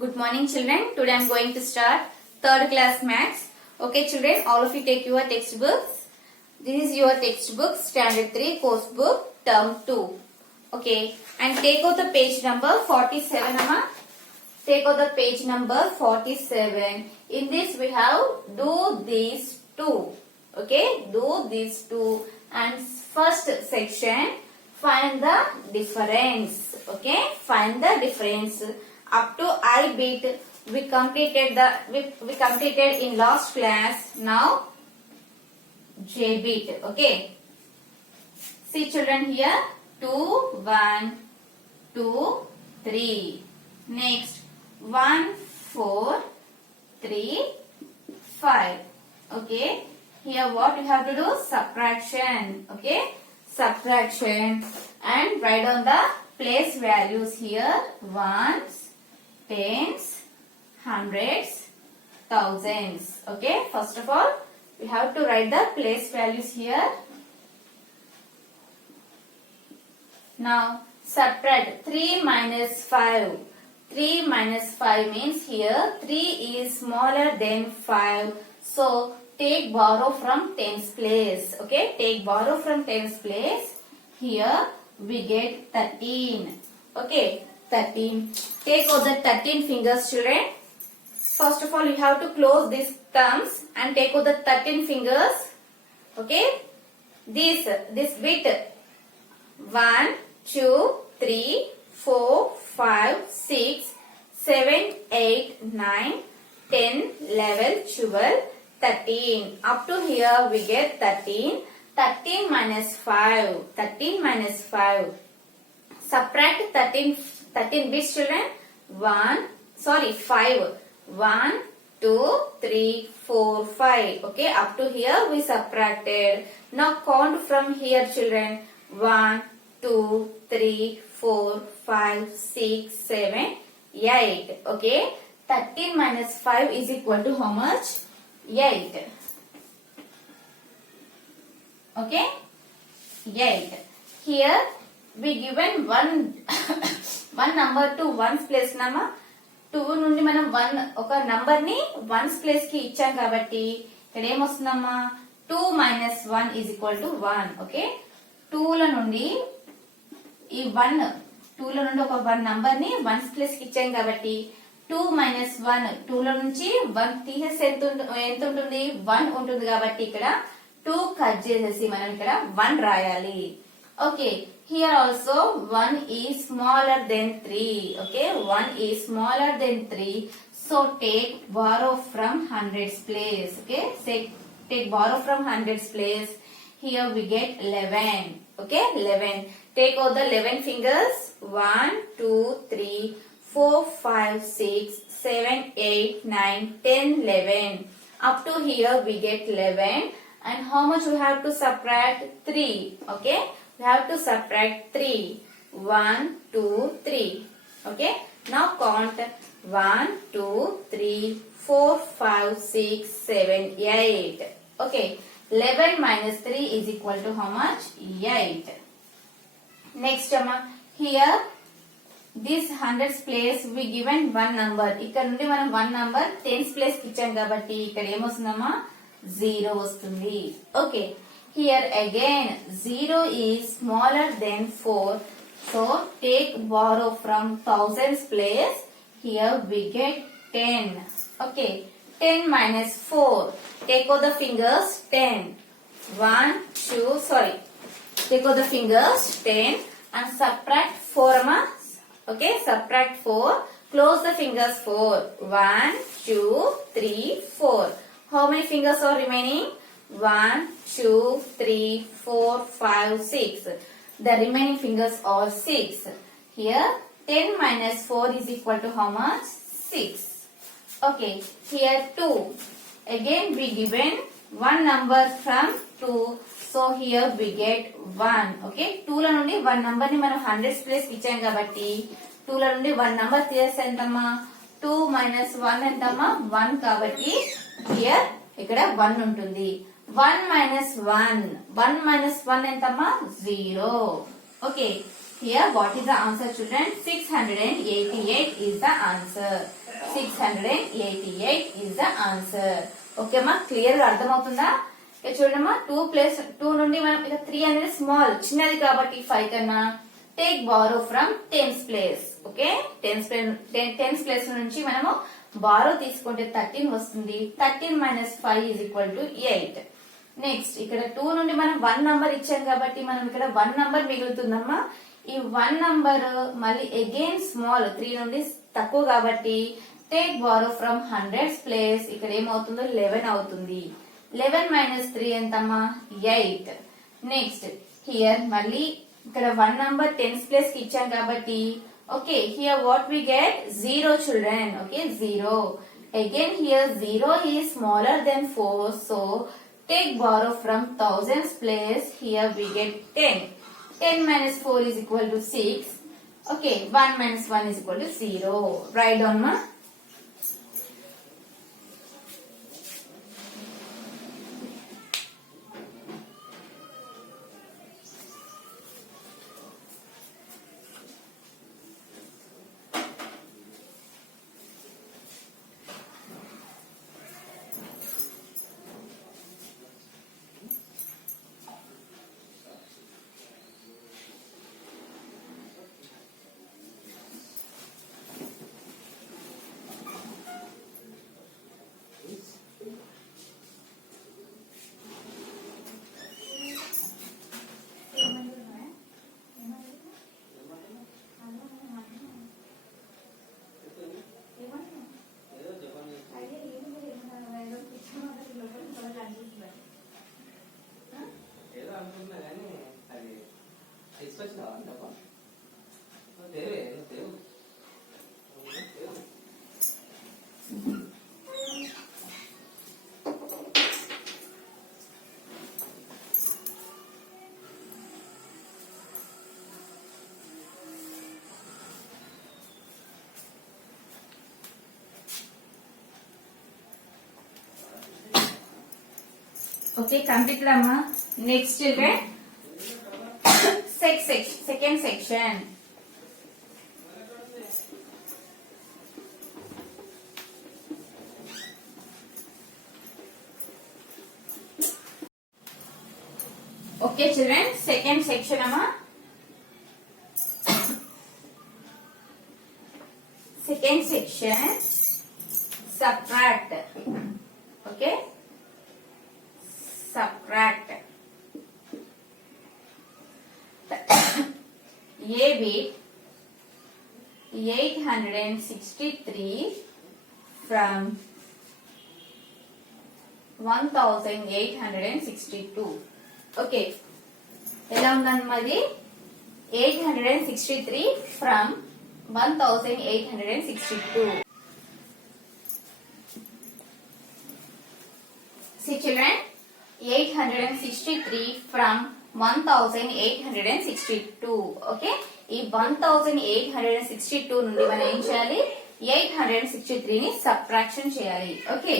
Good morning children. Today I am going to start third class maths. Okay children, all of you take your textbooks. This is your textbook, standard 3 course book, term 2. Okay, and take out the page number 47 amma. Take out the page number 47. In this we have do these two. Okay, do these two. And first section, find the difference. Okay, find the difference. Up to I bit we completed in last class. Now J bit. Okay. See children here 2 1 2 3. Next 1 4 3 5. Okay. Here what you have to do? Subtraction. Okay. Subtraction and write down the place values here. Ones, tens, hundreds, thousands. Okay, first of all we have to write the place values here. Now subtract 3 minus 5. 3 minus 5 means here 3 is smaller than 5. So take borrow from tens place. Okay, take borrow from tens place. Here we get 13. Okay, 13. Take out the 13 fingers children. First of all you have to close these thumbs and take out the 13 fingers. Okay, this bit 1 2 3 4 5 6 7 8 9 10 11 12 13. Up to here we get 13. 13 minus 5. 13 minus 5. Subtract 13 bits children. 5. 1 2 3 4 5. Okay, up to here we subtracted. Now count from here children. 1 2 3 4 5 6 7 8. Okay, 13 minus 5 is equal to how much? 8. Okay, 8. Here we given one number to ones place nama 2 నుండి మనం 1 ఒక number ని ones place కి ఇచ్చాం కాబట్టి ఇక్కడ ఏమొస్తుందమ్మా 2 minus 1 is equal to 1. Okay, 2 ల నుండి ఈ 1 2 ల నుండి ఒక 1 నంబర్ ని వన్స్ ప్లేస్ కి ఇచ్చాం కాబట్టి 2 minus 1 2 ల నుంచి 1 తీసేసి ఎంత ఉంటుంది 1 ఉంటుంది కాబట్టి ఇక్కడ 2 కట్ చేసేసి మనం ఇక్కడ 1 రాయాలి. Okay, here also 1 is smaller than 3. Okay, 1 is smaller than 3. So take borrow from hundreds place. Okay, take borrow from hundreds place. Here we get 11. Okay, 11. Take out the 11 fingers. 1 2 3 4 5 6 7 8 9 10 11. Up to here we get 11. And how much we have to subtract? 3. Okay, we have to subtract 3. 1 2 3. Okay, now count 1 2 3 4 5 6 7 8. Okay, 11 minus 3 is equal to how much? 8. Next here this hundreds place we given one number. ఇక్కడ నుండి మనం 1 number tens place కి ఇచ్చాం కాబట్టి ఇక్కడ ఏమొస్తుందమ్మా 0 వస్తుంది. Okay, here again 0 is smaller than 4. So take borrow from thousands place. Here we get 10. Okay, 10 minus 4. Take out the fingers. 10 1 2 take out the fingers 10 and subtract 4 Okay, subtract 4. Close the fingers 4. 1 2 3 4. How many fingers are remaining? 1 2 3 4 5 6. The remaining fingers are 6. Here 10 minus 4 is equal to how much? 6. Okay, here 2. Again we given one number from 2. So here we get 1. Okay, 2 ల నుండి 1 number ని మనం hundreds place కి ఇచ్చాం కాబట్టి 2 ల నుండి 1 number తీసేస్తే ఎంతమ్మా 2 minus 1 ఎంతమ్మా 1 కాబట్టి here ఇక్కడ 1 ఉంటుంది. 1 minus 1 ఎంతమ్మా 0. Okay, Here, what is the answer, children? 688 is the answer. 688 is the answer. Okay, ma? Clear గా అర్థమవుతుందా? ఇక చూడమ్మా 2 నుండి మనం ఇక 3 అనేది స్మాల్ చిన్నది కాబట్టి 5 కన్నా take borrow from tens place. Okay, tens place నుంచి మనము బారో తీసుకుంటే 13 వస్తుంది. 13 minus 5 is equal to 8. Next ఇక్కడ 2 నుండి మనం 1 నంబర్ ఇచ్చాం కాబట్టి మనం ఇక్కడ 1 నంబర్ మిగులుతుందమ్మా. ఈ 1 నంబర్ మళ్ళీ అగైన్ స్మాల్ 3 నుండి తక్కువ కాబట్టి take borrow from hundreds place. ఇక్కడ ఏమవుతుందో 11 అవుతుంది. 11 మైనస్ 3 ఎంతమ్మా? 8. నెక్స్ట్ హియర్ మళ్ళీ ఇక్కడ 1 నంబర్ టెన్స్ ప్లేస్ కి ఇచ్చాం కాబట్టి okay, here what we get 0 children. Okay, 0. Again here 0 is smaller than 4, so take borrow from thousands place. Here we get 10. 10 minus 4 is equal to 6. Okay, 1 minus 1 is equal to 0. Write down, ma. Okay, complete lamma. Next children, second section. Okay children, second section amma. Second section, subtract. Okay, subtract. A bit 863 from 1862. Okay, ఎలా ఉందన్నది 863 from 1862. See children, 863 from 1862. Okay, ఈ 1862 నుండి మనం ఏం చేయాలి? 863 ని subtraction చేయాలి. Okay,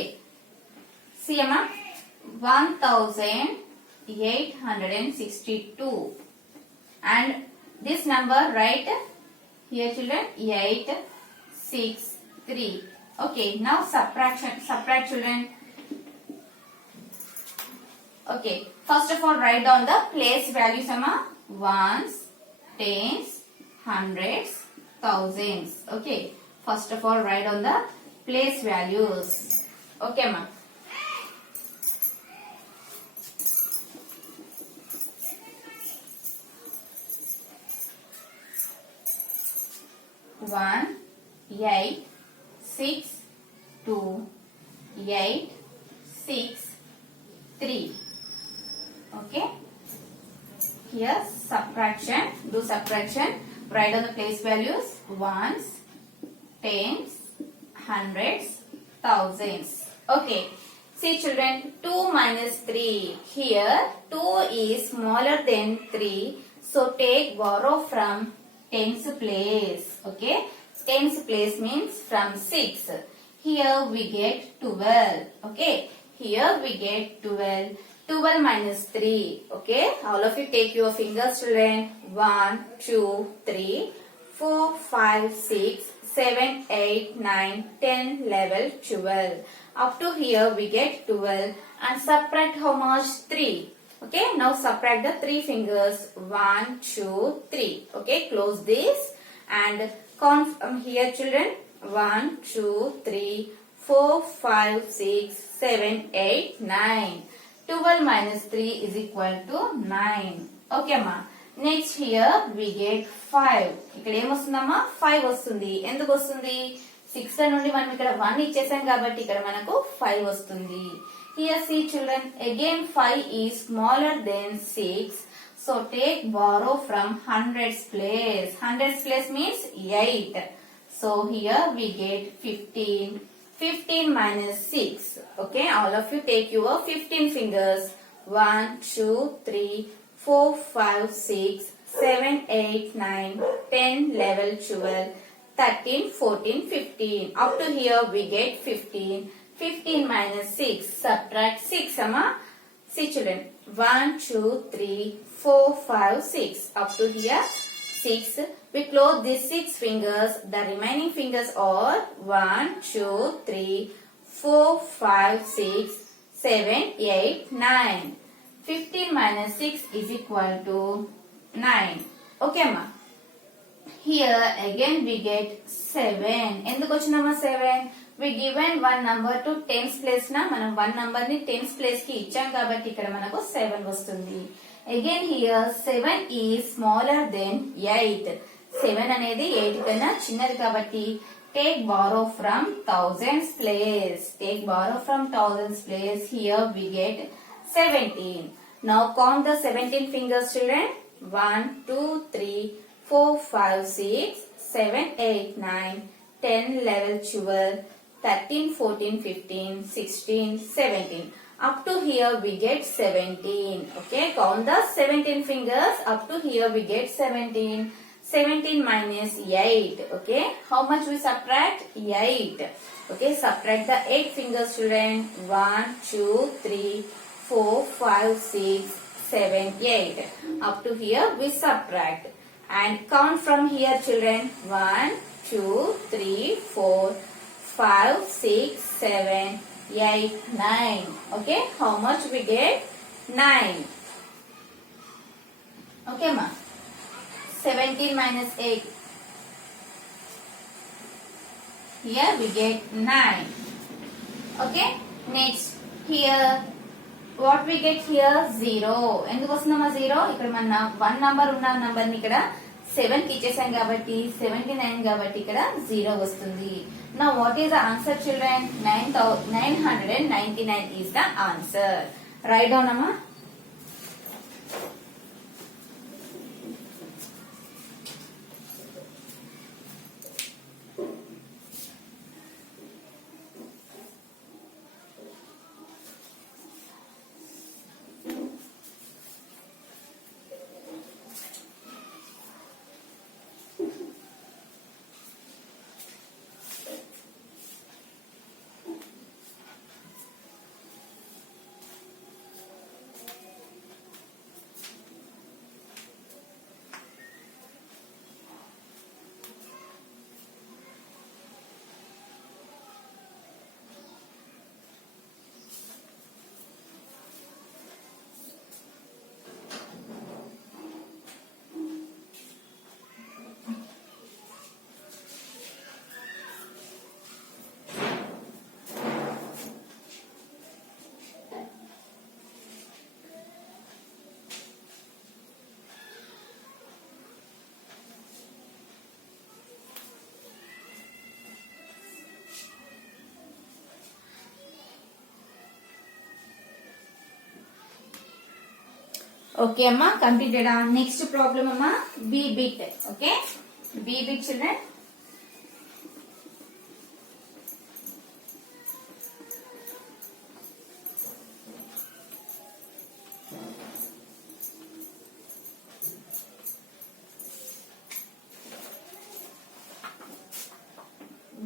సియమ్మా 1862 and this number write here children 863. Okay, now subtract children. Okay, first of all write down the place values amma, ones, tens, hundreds, thousands. Okay, first of all write down the place values. Okay ma. One, 8, 6, 2, 8, 6, 3. Okay, here subtraction, do subtraction, write down the place values, ones, tens, hundreds, thousands. Okay, see children, 2 minus 3, here 2 is smaller than 3, so take borrow from tens place. Okay, tens place means from 6. Here we get 12. Okay, here we get 12. 12 minus 3. Okay, all of you take your fingers, children. 1, 2, 3, 4, 5, 6, 7, 8, 9, 10, 11, 12. Up to here we get 12 and subtract how much? 3. Okay, now subtract the 3 fingers. 1, 2, 3. Okay, close this and count from here, children. 1, 2, 3, 4, 5, 6, 7, 8, 9. 12 minus 3 is equal to 9. Okay ma. Next here we get 5. ఇక్కడ ఏమొస్తుందమ్మా 5 వస్తుంది. ఎందుకు వస్తుంది? 6 నుండి మనం ఇక్కడ 1 ఇచ్చేసాం కాబట్టి ఇక్కడ మనకు 5 వస్తుంది. Here see children, again 5 is smaller than 6. So take borrow from hundreds place. Hundreds place means 8. So here we get 15. 15 minus 6. Okay, all of you take your 15 fingers. 1, 2, 3, 4, 5, 6, 7, 8, 9, 10, 11, 12, 13, 14, 15. Up to here we get 15. 15 minus 6. Subtract 6, Amma. See children. 1, 2, 3, 4, 5, 6. Up to here 6. We close these 6 fingers. The remaining fingers are 1, 2, 3, 4, 5, 6, 7, 8, 9. 15 minus 6 is equal to 9. Okay, ma. Here again we get 7. ఎందుకు వచ్చిందమ్మా 7? We given one number to tens place na మనం one number ని tens place కి ఇచ్చాం కాబట్టి ఇక్కడ మనకు 7 వస్తుంది. Again here 7 is smaller than 8. 7 అనేది 8 కన్నా చిన్నది కాబట్టి take borrow from thousands place. Take borrow from thousands place. Here we get 17. Now count the 17 fingers, children. 1, 2, 3, 4, 5, 6, 7, 8, 9, 10, 11, 12, 13, 14, 15, 16, 17. Up to here we get 17. Okay, count the 17 fingers. Up to here we get 17. 17 minus 8. Okay, how much we subtract? 8. Okay, subtract the 8 fingers, children. 1, 2, 3, 4, 5, 6, 7, 8. Up to here we subtract. And count from here, children. 1, 2, 3, 4, 5, 6, 7, 8, 9. Okay, how much we get? 9. Okay, ma. 17 minus 8. Here we get 9. Okay, next here what we get here? 0. ఎందుకు వస్తుందమ్మా 0? ఇక్కడ మన 1 number ఉన్న number ని ఇక్కడ 7 కి ఇచ్చేసాం కాబట్టి 79 కాబట్టి ఇక్కడ 0 వస్తుంది. Now what is the answer, children? 999 is the answer. Write down, amma. Okay, amma, completed. Next problem, amma, B bit. Okay, B bit, children.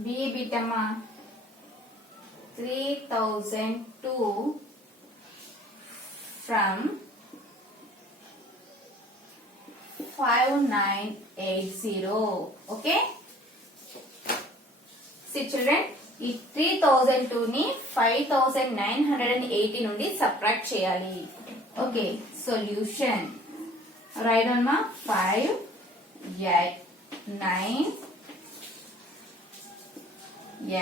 B bit, amma, 3002 from 5980. Okay. See children, ఈ 3002 ని 5980 నుండి subtract చేయాలి. Okay, solution right on మా 5 8 9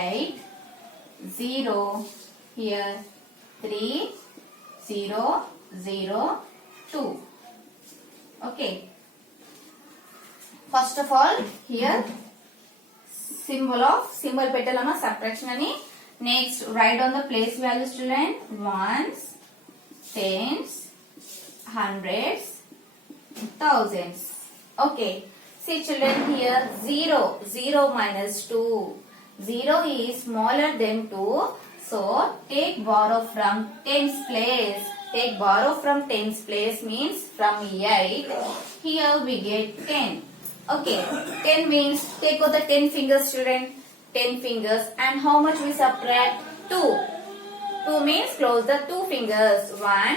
8 0 here 3 0 0 2. Okay, first of all here symbol పెట్టాలమ్మా subtraction అని. Next right on the place values children, ones, tens, hundreds, thousands. Okay, see children here 0 minus 2. 0 is smaller than 2, so take borrow from tens place. Take borrow from tens place means from 8. Here we get 10. Okay, 10 means take out the 10 fingers children, 10 fingers, and how much we subtract? 2. 2 means close the 2 fingers. 1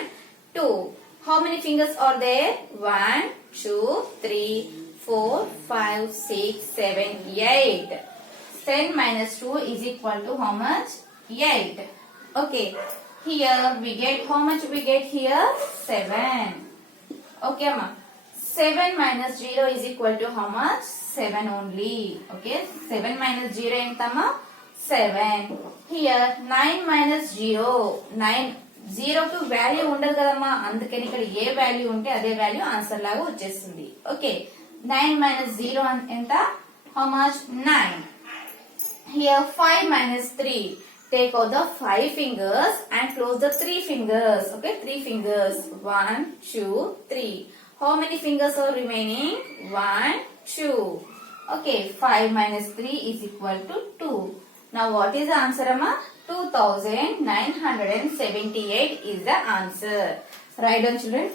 2. How many fingers are there? 1 2 3 4 5 6 7 8. 10 minus 2 is equal to how much? 8. Okay, here we get how much we get here? 7. Okay ma, 7 minus 0 is equal to how much? 7 only. Okay, 7 minus 0 entama? 7. Here 9 minus 0. 9 0 కు value ఉండదు కదమ్మా, అందుకని ఇక్కడ ఏ value ఉంటే అదే value answer లాగా వచ్చేస్తుంది. Okay, 9 minus 0 ఎంత? How much? 9. Here 5 minus 3. Take out the 5 fingers and close the 3 fingers. Okay, 3 fingers. 1 2 3. How many fingers are remaining? 1 2. Okay, 5 minus 3 is equal to 2. Now what is the answer amma? 2978 is the answer. Write down children.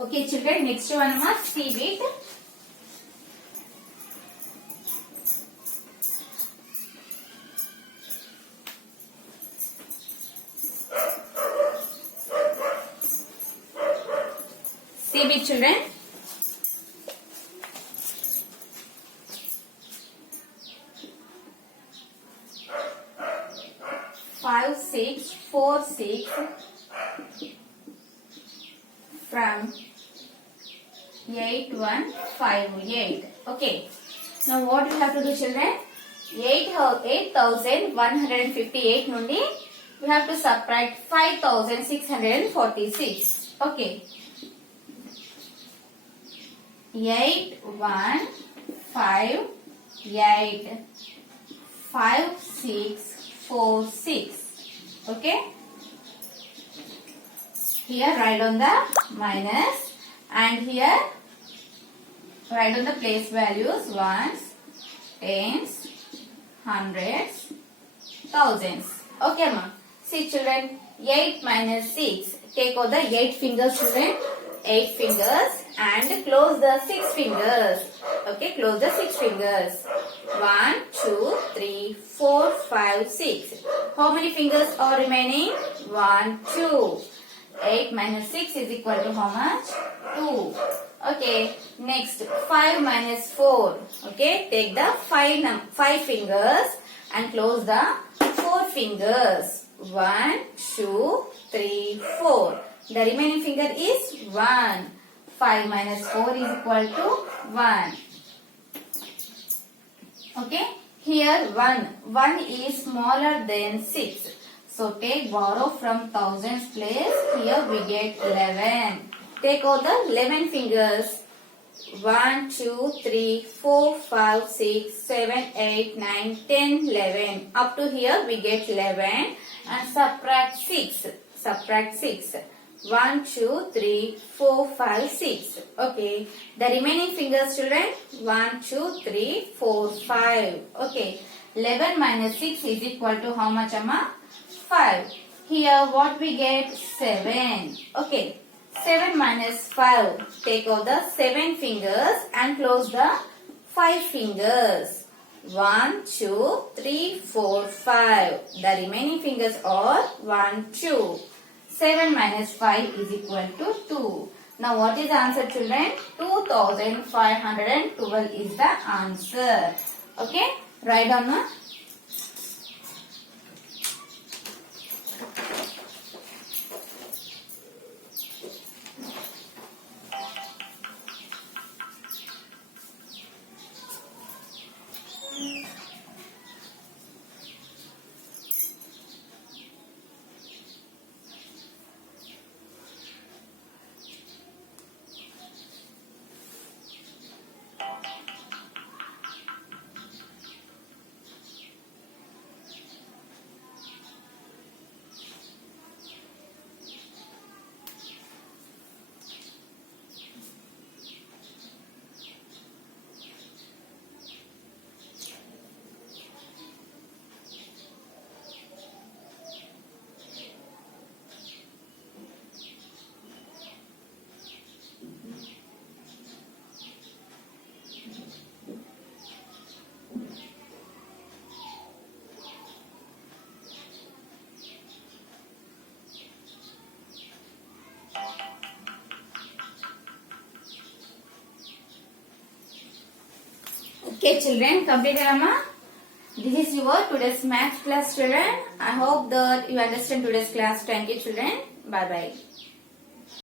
Okay, children, next one ma C bit. C bit, children. Five, 6, 4, 6 from 8, 1, 5, 8. Okay. Now what we have to do, children? 8,158 nundi we have to subtract 5,646. Okay. 8, 1, 5, 8, 5, 6, 4, 6. Okay. Here write on the minus and here write on the place values ones, tens, hundreds, thousands. Okay ma. See children, 8 minus 6. Take out the 8 fingers, children. 8 fingers and close the 6 fingers. Okay, close the 6 fingers. 1, 2, 3, 4, 5, 6. How many fingers are remaining? 1, 2. 8 minus 6 is equal to how much? 2. Okay, next 5 minus 4. Okay, take the 5 fingers and close the 4 fingers. 1, 2, 3, 4. The remaining finger is 1. 5 minus 4 is equal to 1. Okay, here 1. 1 is smaller than 6. So take borrow from thousands place. Here we get 11. Take out the 11 fingers. 1, 2, 3, 4, 5, 6, 7, 8, 9, 10, 11. Up to here we get 11 and subtract 6. Subtract 6. 1, 2, 3, 4, 5, 6. Okay. The remaining fingers, children. 1, 2, 3, 4, 5. Okay. 11 minus 6 is equal to how much, Amma? 5. Here what we get? 7. Okay. 7 minus 5. Take out the 7 fingers and close the 5 fingers. 1, 2, 3, 4, 5. The remaining fingers are 1, 2. 7 minus 5 is equal to 2. Now what is the answer, children? 2512 is the answer. Okay. Write down now. Okay, children, completed, Amma. This is your today's math class, children. I hope that you understand today's class. Thank you, children. Bye bye.